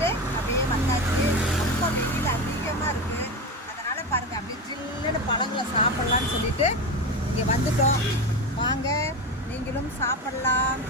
பார்த்துட்டு அப்படியே வந்தாச்சு. ரொம்ப வெயில் அதிகமாக இருக்குது. அதனால் பாருங்கள் அப்படியே ஜில்லுன்னு பழங்களை சாப்பிட்லான்னு சொல்லிட்டு இங்கே வந்துட்டோம். வாங்க நீங்களும் சாப்பிட்லாம்.